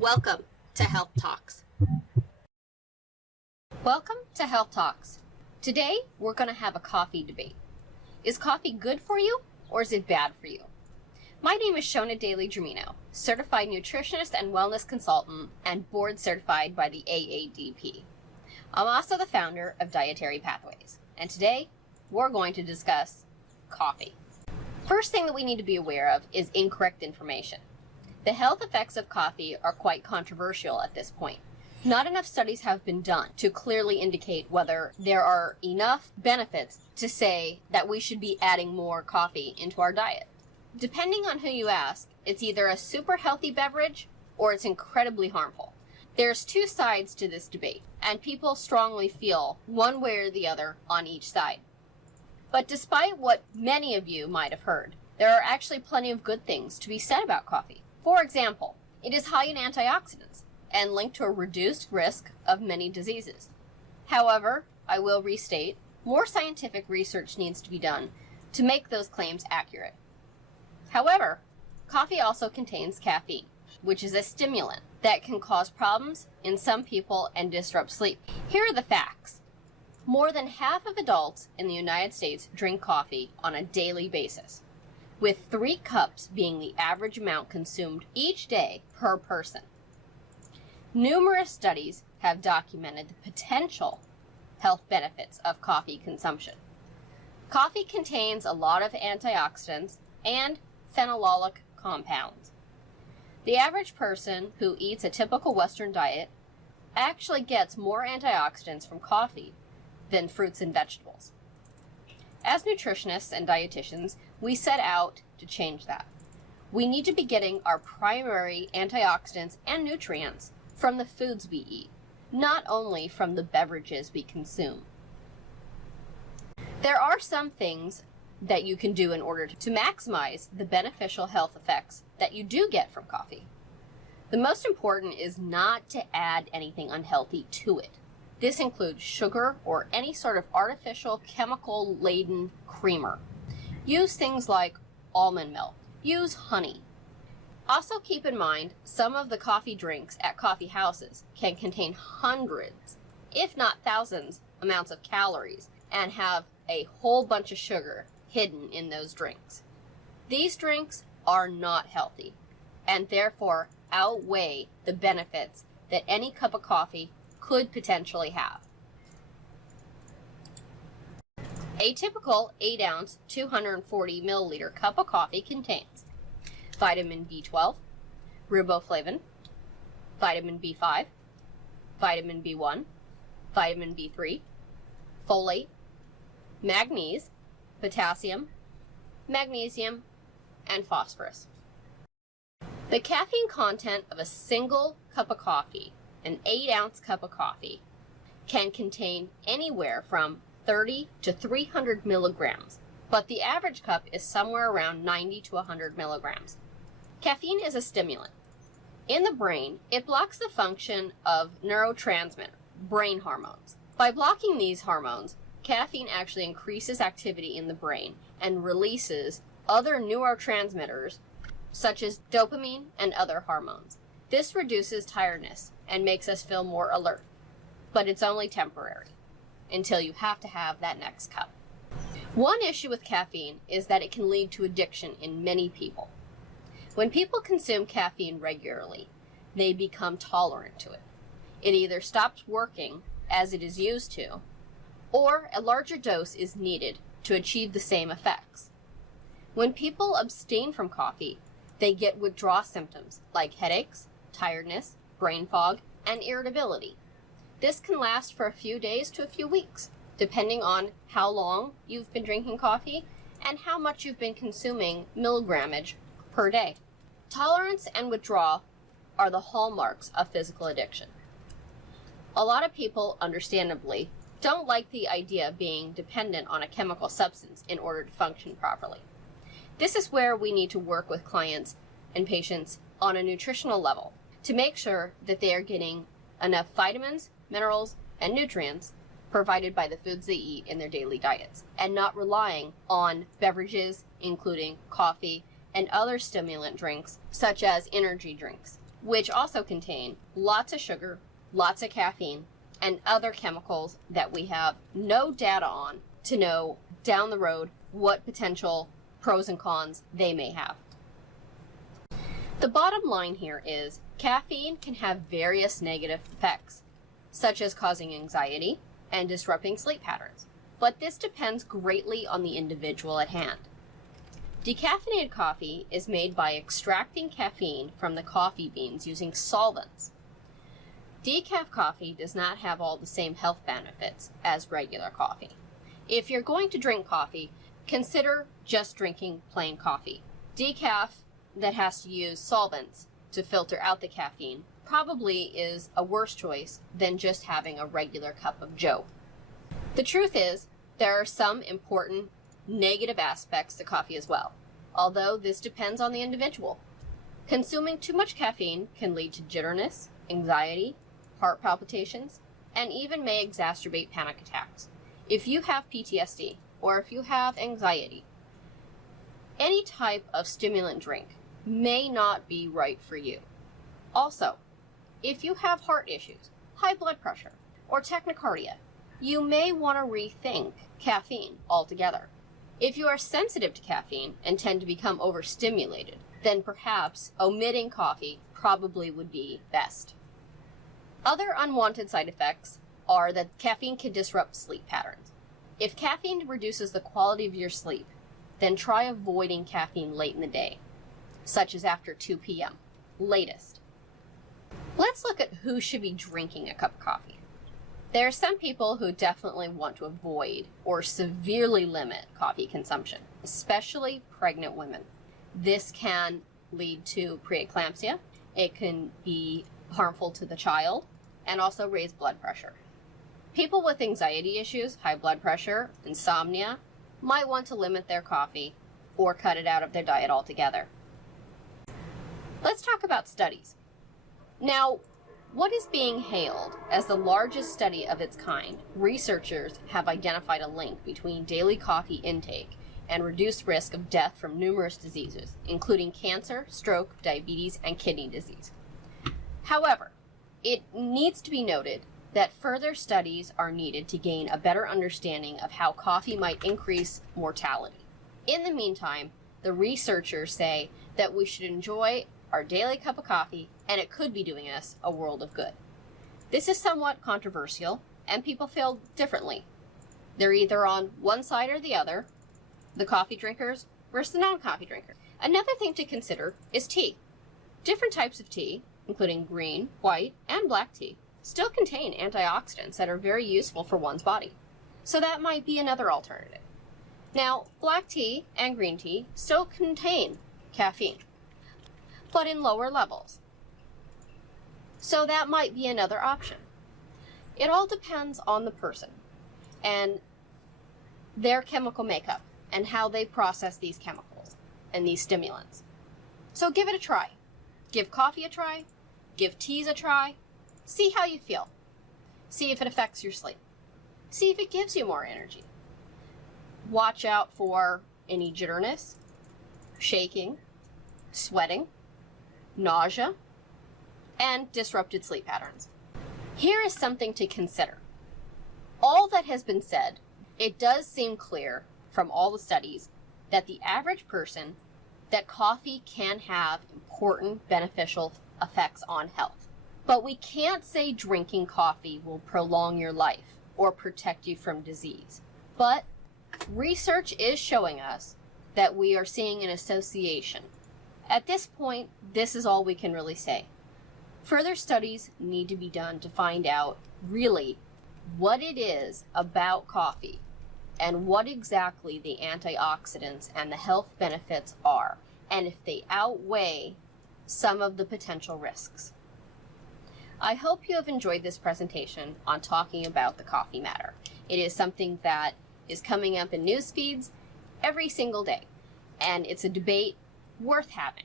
Welcome to Health Talks. Welcome to Health Talks. Today, we're going to have a coffee debate. Is coffee good for you or is it bad for you? My name is Shona Daily-Germino, certified nutritionist and wellness consultant and board certified by the AADP. I'm also the founder of Dietary Pathways, and today we're going to discuss coffee. First thing that we need to be aware of is incorrect information. The health effects of coffee are quite controversial at this point. Not enough studies have been done to clearly indicate whether there are enough benefits to say that we should be adding more coffee into our diet. Depending on who you ask, it's either a super healthy beverage or it's incredibly harmful. There's two sides to this debate, and people strongly feel one way or the other on each side. But despite what many of you might have heard, there are actually plenty of good things to be said about coffee. For example, it is high in antioxidants and linked to a reduced risk of many diseases. However, I will restate, more scientific research needs to be done to make those claims accurate. However, coffee also contains caffeine, which is a stimulant that can cause problems in some people and disrupt sleep. Here are the facts. More than half of adults in the United States drink coffee on a daily basis, with 3 cups being the average amount consumed each day per person. Numerous studies have documented the potential health benefits of coffee consumption. Coffee contains a lot of antioxidants and phenolalic compounds. The average person who eats a typical Western diet actually gets more antioxidants from coffee than fruits and vegetables. As nutritionists and dietitians, we set out to change that. We need to be getting our primary antioxidants and nutrients from the foods we eat, not only from the beverages we consume. There are some things that you can do in order to maximize the beneficial health effects that you do get from coffee. The most important is not to add anything unhealthy to it. This includes sugar or any sort of artificial chemical-laden creamer. Use things like almond milk. Use honey. Also keep in mind, some of the coffee drinks at coffee houses can contain hundreds, if not thousands, amounts of calories and have a whole bunch of sugar hidden in those drinks. These drinks are not healthy and therefore outweigh the benefits that any cup of coffee could potentially have. A typical 8-ounce, 240 milliliter cup of coffee contains vitamin B12, riboflavin, vitamin B5, vitamin B1, vitamin B3, folate, manganese, potassium, magnesium, and phosphorus. The caffeine content of a single cup of coffee, an 8-ounce cup of coffee, can contain anywhere from 30 to 300 milligrams, but the average cup is somewhere around 90 to 100 milligrams. Caffeine is a stimulant. In the brain, it blocks the function of neurotransmitter, brain hormones. By blocking these hormones, caffeine actually increases activity in the brain and releases other neurotransmitters such as dopamine and other hormones. This reduces tiredness and makes us feel more alert, but it's only temporary until you have to have that next cup. One issue with caffeine is that it can lead to addiction in many people. When people consume caffeine regularly, they become tolerant to it. It either stops working as it is used to, or a larger dose is needed to achieve the same effects. When people abstain from coffee, they get withdrawal symptoms like headaches, tiredness, brain fog, and irritability. This can last for a few days to a few weeks, depending on how long you've been drinking coffee and how much you've been consuming milligrammage per day. Tolerance and withdrawal are the hallmarks of physical addiction. A lot of people, understandably, don't like the idea of being dependent on a chemical substance in order to function properly. This is where we need to work with clients and patients on a nutritional level to make sure that they are getting enough vitamins, minerals, and nutrients provided by the foods they eat in their daily diets, and not relying on beverages, including coffee and other stimulant drinks, such as energy drinks. which also contain lots of sugar, lots of caffeine, and other chemicals that we have no data on to know down the road what potential pros and cons they may have. The bottom line here is caffeine can have various negative effects, such as causing anxiety and disrupting sleep patterns, but this depends greatly on the individual at hand. Decaffeinated coffee is made by extracting caffeine from the coffee beans using solvents. Decaf coffee does not have all the same health benefits as regular coffee. If you're going to drink coffee, consider just drinking plain coffee. Decaf that has to use solvents to filter out the caffeine probably is a worse choice than just having a regular cup of joe. The truth is, there are some important negative aspects to coffee as well, although this depends on the individual. Consuming too much caffeine can lead to jitterness, anxiety, heart palpitations, and even may exacerbate panic attacks. If you have PTSD or if you have anxiety, any type of stimulant drink may not be right for you. Also, if you have heart issues, high blood pressure, or tachycardia, you may want to rethink caffeine altogether. If you are sensitive to caffeine and tend to become overstimulated, then perhaps omitting coffee probably would be best. Other unwanted side effects are that caffeine can disrupt sleep patterns. If caffeine reduces the quality of your sleep, then try avoiding caffeine late in the day, such as after 2 p.m., latest. Let's look at who should be drinking a cup of coffee. There are some people who definitely want to avoid or severely limit coffee consumption, especially pregnant women. This can lead to preeclampsia. It can be harmful to the child and also raise blood pressure. People with anxiety issues, high blood pressure, insomnia, might want to limit their coffee or cut it out of their diet altogether. Let's talk about studies. Now, what is being hailed as the largest study of its kind, researchers have identified a link between daily coffee intake and reduced risk of death from numerous diseases, including cancer, stroke, diabetes, and kidney disease. However, it needs to be noted that further studies are needed to gain a better understanding of how coffee might increase mortality. In the meantime, the researchers say that we should enjoy our daily cup of coffee, and it could be doing us a world of good. This is somewhat controversial, and people feel differently. They're either on one side or the other, the coffee drinkers versus the non-coffee drinkers. Another thing to consider is tea. Different types of tea, including green, white, and black tea, still contain antioxidants that are very useful for one's body. So that might be another alternative. Now, black tea and green tea still contain caffeine, but in lower levels. So that might be another option. It all depends on the person and their chemical makeup and how they process these chemicals and these stimulants. So give it a try. Give coffee a try, give teas a try, see how you feel. See if it affects your sleep. See if it gives you more energy. Watch out for any jitterness, shaking, sweating, nausea, and disrupted sleep patterns. Here is something to consider. All that has been said, it does seem clear from all the studies that the average person that coffee can have important beneficial effects on health. But we can't say drinking coffee will prolong your life or protect you from disease. But research is showing us that we are seeing an association. At this point, this is all we can really say. Further studies need to be done to find out really what it is about coffee and what exactly the antioxidants and the health benefits are, and if they outweigh some of the potential risks. I hope you have enjoyed this presentation on talking about the coffee matter. It is something that is coming up in news feeds every single day, and it's a debate worth having.